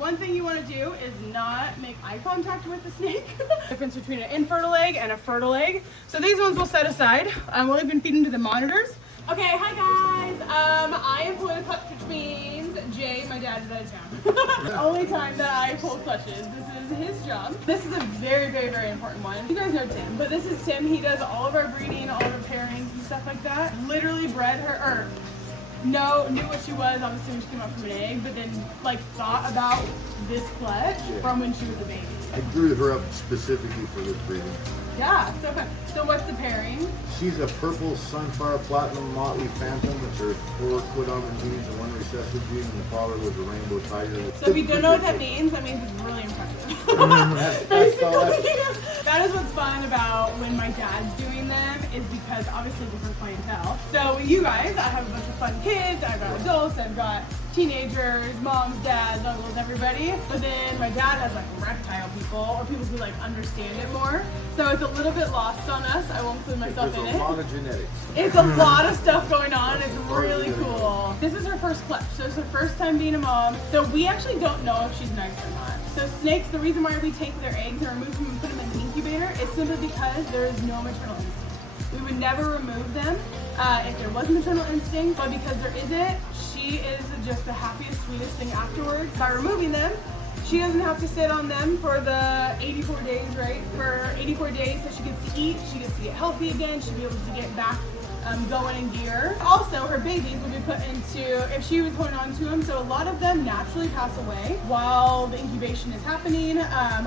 One thing you want to do is not make eye contact with the snake. Difference between an infertile egg and a fertile egg. So these ones we'll set aside. We'll even feed them to the monitors. Okay, hi guys. I am pulling a clutch, which means Jay, my dad, is out of town. The only time that I pull clutches. This is his job. This is a very, very, very important one. You guys know Tim, but this is Tim. He does all of our breeding, all of our pairings and stuff like that. Literally bred her, or knew what she was, obviously when she came out from an egg, but then like thought about this clutch from when she was a baby. I grew her up specifically for this breeding. Yeah, so fun. So what's the pairing? She's a purple sunfire platinum motley phantom, which are 4 codominant genes and 1 recessive gene, and the father was a rainbow tiger. So if you don't know what that means it's really impressive. That is what's fun about when my dad's doing them, is because obviously different clientele. So you guys, I have a bunch of fun kids, I've got adults, I've got teenagers, moms, dads, uncles, everybody. But then my dad has like reptile people, or people who like understand it more. So it's a little bit lost on us. I won't include myself in it. There's a lot of genetics. It's a lot of stuff going on. It's really cool. This is her first clutch, so it's her first time being a mom. So we actually don't know if she's nice or not. So snakes, the reason why we take their eggs and remove them and put them in the incubator is simply because there is no maternal instinct. We would never remove them if there was maternal instinct, but because there isn't, she is just the happiest, sweetest thing afterwards. By removing them, she doesn't have to sit on them for the 84 days, right? For 84 days, so she gets to eat, she gets to get healthy again, she'll be able to get back going in gear. Also, her babies will be put into, if she was holding on to them, so a lot of them naturally pass away while the incubation is happening,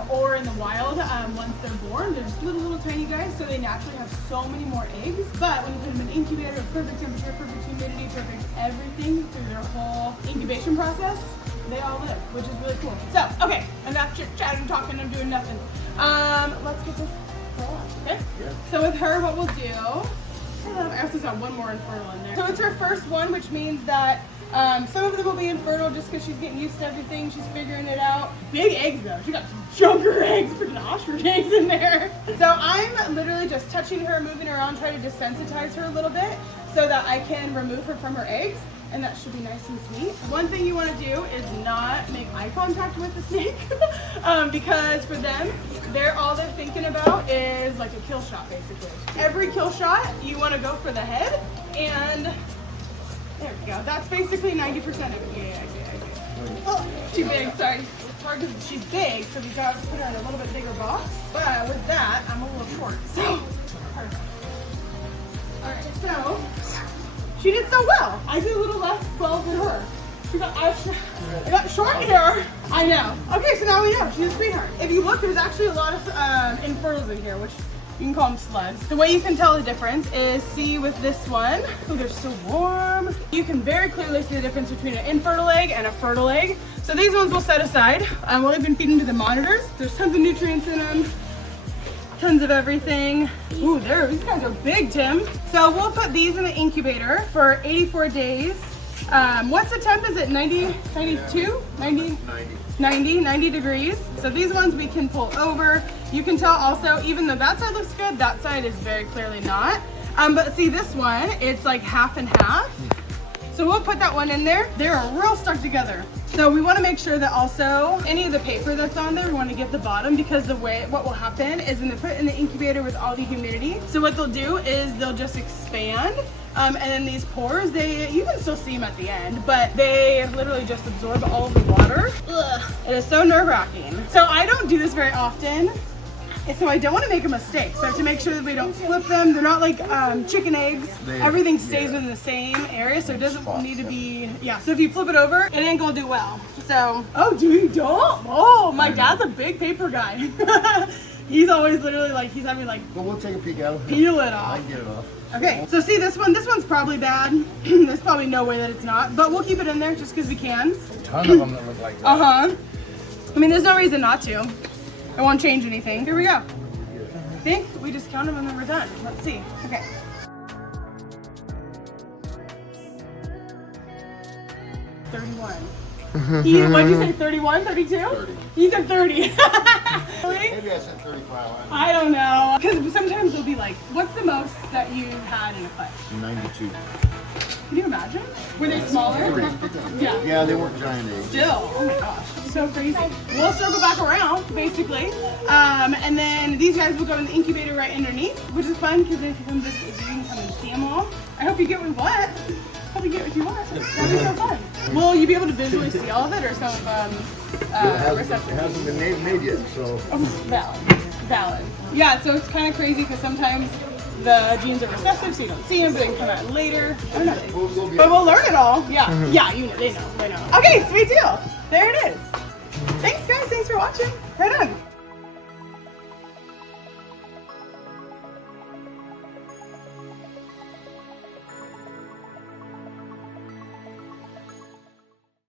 or in the wild, once they're born. They're just little tiny guys, so they naturally have so many more eggs. But when you put them in an incubator with perfect temperature, perfect humidity, perfect everything through their whole incubation process, they all live, which is really cool. So, okay, enough chit-chatting, talking, I'm doing nothing. Let's get this girl out, okay? Yeah. So with her, what we'll do, I also got one more infertile in there. So it's her first one, which means that some of them will be infertile just because she's getting used to everything, she's figuring it out. Big eggs though, she got some junker eggs, freaking ostrich eggs in there. So I'm literally just touching her, moving her around, trying to desensitize her a little bit so that I can remove her from her eggs. And that should be nice and sweet. One thing you want to do is not make eye contact with the snake because for them, all they're thinking about is like a kill shot basically. Every kill shot, you want to go for the head, and there we go. That's basically 90% of it. Yeah, Oh, too big, sorry. It's hard because she's big, so we've got to put her in a little bit bigger box. But with that, I'm a little short, so perfect. All right, so she did so well. I did a little less well than her. I got short hair. I know. Okay, so now we know. She's a sweetheart. If you look, there's actually a lot of infertiles in here, which you can call them slugs. The way you can tell the difference is, see with this one, oh, they're so warm. You can very clearly see the difference between an infertile egg and a fertile egg. So these ones we'll set aside. We'll even feed them to the monitors. There's tons of nutrients in them. Tons of everything. Ooh, these guys are big, Tim. So we'll put these in the incubator for 84 days. What's the temp? Is it 90, 92, 90 degrees? So these ones we can pull over. You can tell also, even though that side looks good, that side is very clearly not. But see this one, it's like half and half. So we'll put that one in there. They're real stuck together. So we want to make sure that also any of the paper that's on there, we want to get the bottom, because what will happen is when they put it in the incubator with all the humidity, so what they'll do is they'll just expand, and then these pores, you can still see them at the end, but they literally just absorb all of the water. Ugh, it is so nerve-wracking. So I don't do this very often. So I don't want to make a mistake. So I have to make sure that we don't flip them. They're not like chicken eggs. Everything stays within the same area, so it doesn't need to be, so if you flip it over, it ain't gonna do well. So, oh, you don't? Oh, my dad's a big paper guy. He's always literally like, he's having like, but we'll take a peek at it. Peel it off. I can get it off. Okay, so see this one's probably bad. There's probably no way that it's not, but we'll keep it in there just because we can. A ton of them that look like that. Uh-huh. I mean, there's no reason not to. I won't change anything. Here we go. I think we just count them and then we're done. Let's see. Okay. What did you say, 31, 32? 30. You said 30. Really? Maybe I said 35. I don't know. Because sometimes they'll be like, what's the most that you've had in a clutch? 92. Can you imagine? Were they smaller? Yeah. Yeah, they weren't giant eggs. Still, oh my gosh, so crazy. We'll circle back around, basically. And then these guys will go in the incubator right underneath, which is fun because if you come visit the zoo, you can come and see them all. I hope you get what you want. Hope you get what you want. That'll be so fun. Will you be able to visually see all of it, or some of It hasn't been made yet, so. Valid. Yeah, so it's kind of crazy because sometimes the genes are recessive, so you don't see them, but they can come out later. I don't know. But we'll learn it all. Yeah, yeah, they know. Okay, sweet deal. There it is. Thanks, guys. Thanks for watching. Right on.